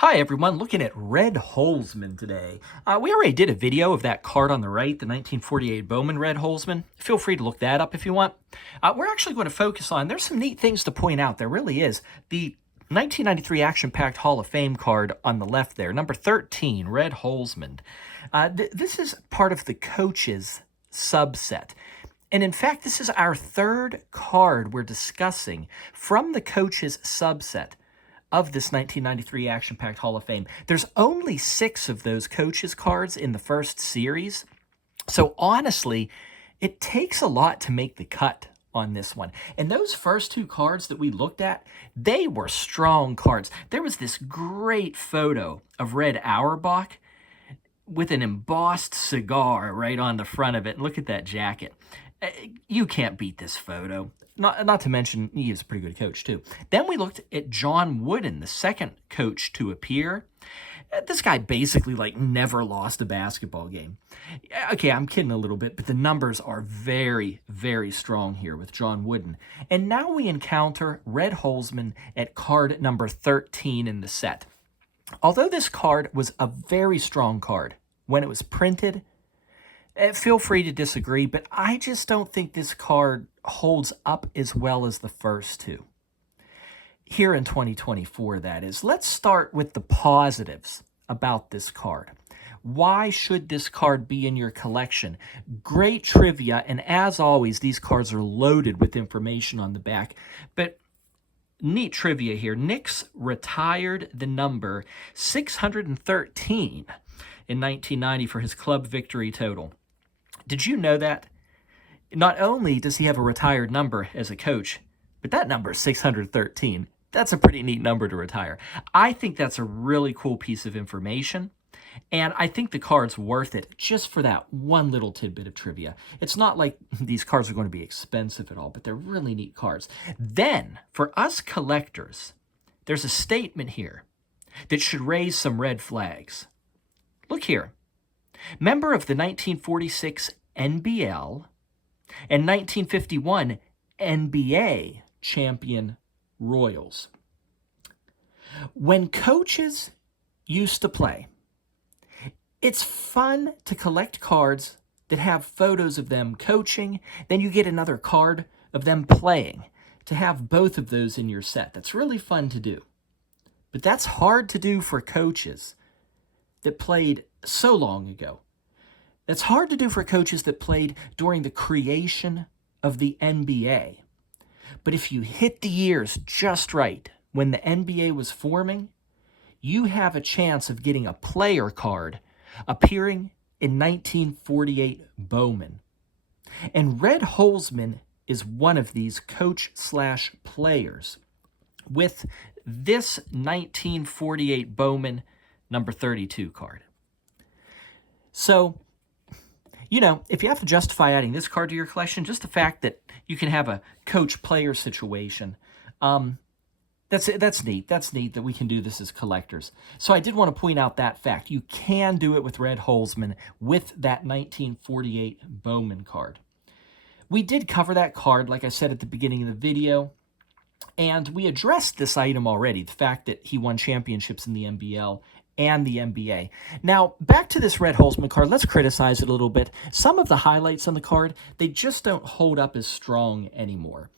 Hi everyone, looking at Red Holzman today. We already did a video of that card on the right, the 1948 Bowman Red Holzman. Feel free to look that up if you want. We're actually going to focus on, there's some neat things to point out, there really is. The 1993 Action-Packed Hall of Fame card on the left there, number 13, Red Holzman. This is part of the coaches subset. And in fact, this is our third card we're discussing from the coaches subset of this 1993 Action-Packed Hall of Fame. There's only 6 of those coaches cards in the first series. So honestly, it takes a lot to make the cut on this one. And those first 2 cards that we looked at, they were strong cards. There was this great photo of Red Auerbach with an embossed cigar right on the front of it. Look at that jacket. You can't beat this photo. Not to mention, he was a pretty good coach, too. Then we looked at John Wooden, the second coach to appear. This guy basically, never lost a basketball game. Okay, I'm kidding a little bit, but the numbers are very, very strong here with John Wooden. And now we encounter Red Holzman at card number 13 in the set. Although this card was a very strong card when it was printed, feel free to disagree, but I just don't think this card holds up as well as the first 2. Here in 2024, that is. Let's start with the positives about this card. Why should this card be in your collection? Great trivia, and as always, these cards are loaded with information on the back. But neat trivia here. Nicks retired the number 613 in 1990 for his club victory total. Did you know that? Not only does he have a retired number as a coach, but that number is 613. That's a pretty neat number to retire. I think that's a really cool piece of information, and I think the card's worth it just for that one little tidbit of trivia. It's not like these cards are going to be expensive at all, but they're really neat cards. Then, for us collectors, there's a statement here that should raise some red flags. Look here. Member of the 1946 NBL and 1951 NBA champion Royals. When coaches used to play, it's fun to collect cards that have photos of them coaching. Then you get another card of them playing to have both of those in your set. That's really fun to do. But that's hard to do for coaches that played so long ago. It's hard to do for coaches that played during the creation of the NBA. But if you hit the years just right when the NBA was forming, you have a chance of getting a player card appearing in 1948 Bowman. And Red Holzman is one of these coach/players with this 1948 Bowman number 32 card. So, if you have to justify adding this card to your collection, just the fact that you can have a coach-player situation, that's neat. That's neat that we can do this as collectors. So I did want to point out that fact. You can do it with Red Holzman with that 1948 Bowman card. We did cover that card, like I said at the beginning of the video, and we addressed this item already, the fact that he won championships in the NBL and the NBA. Now, back to this Red Holzman card, let's criticize it a little bit. Some of the highlights on the card, they just don't hold up as strong anymore.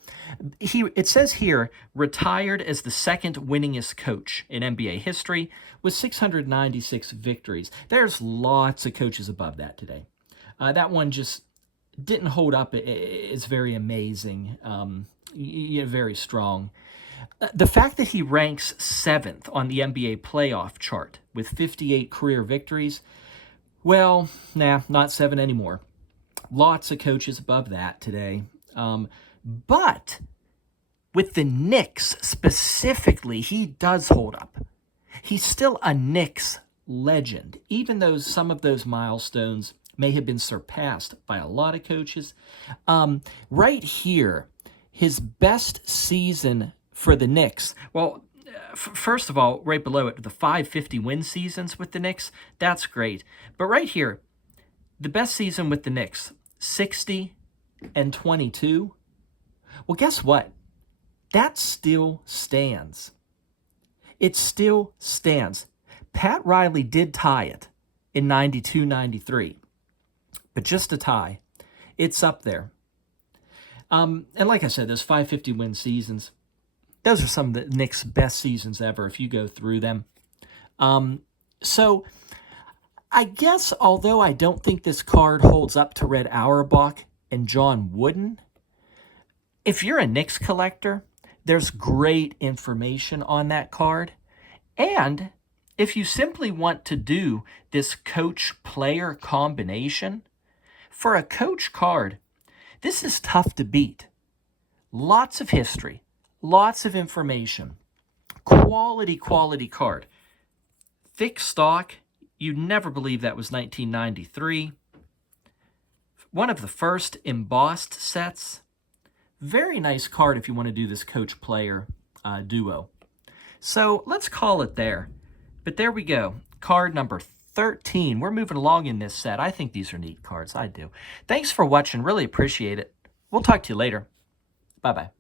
It says here, retired as the second winningest coach in NBA history with 696 victories. There's lots of coaches above that today. That one just didn't hold up. It's very amazing, very strong. The fact that he ranks 7th on the NBA playoff chart with 58 career victories, well, not 7 anymore. Lots of coaches above that today. But with the Knicks specifically, he does hold up. He's still a Knicks legend, even though some of those milestones may have been surpassed by a lot of coaches. Right here, his best season for the Knicks. Well, first of all, right below it, the 550 win seasons with the Knicks, that's great. But right here, the best season with the Knicks, 60-22. Well, guess what? That still stands. It still stands. Pat Riley did tie it in 92-93, but just a tie. It's up there. And like I said, those 550-win seasons, those are some of the Knicks' best seasons ever if you go through them. So I guess, although I don't think this card holds up to Red Auerbach and John Wooden, if you're a Knicks collector, there's great information on that card. And if you simply want to do this coach-player combination, for a coach card, this is tough to beat. Lots of history, lots of information, quality card. Thick stock, you'd never believe that was 1993. One of the first embossed sets. Very nice card if you want to do this coach-player duo. So let's call it there. But there we go. Card number 13. We're moving along in this set. I think these are neat cards. I do. Thanks for watching. Really appreciate it. We'll talk to you later. Bye-bye.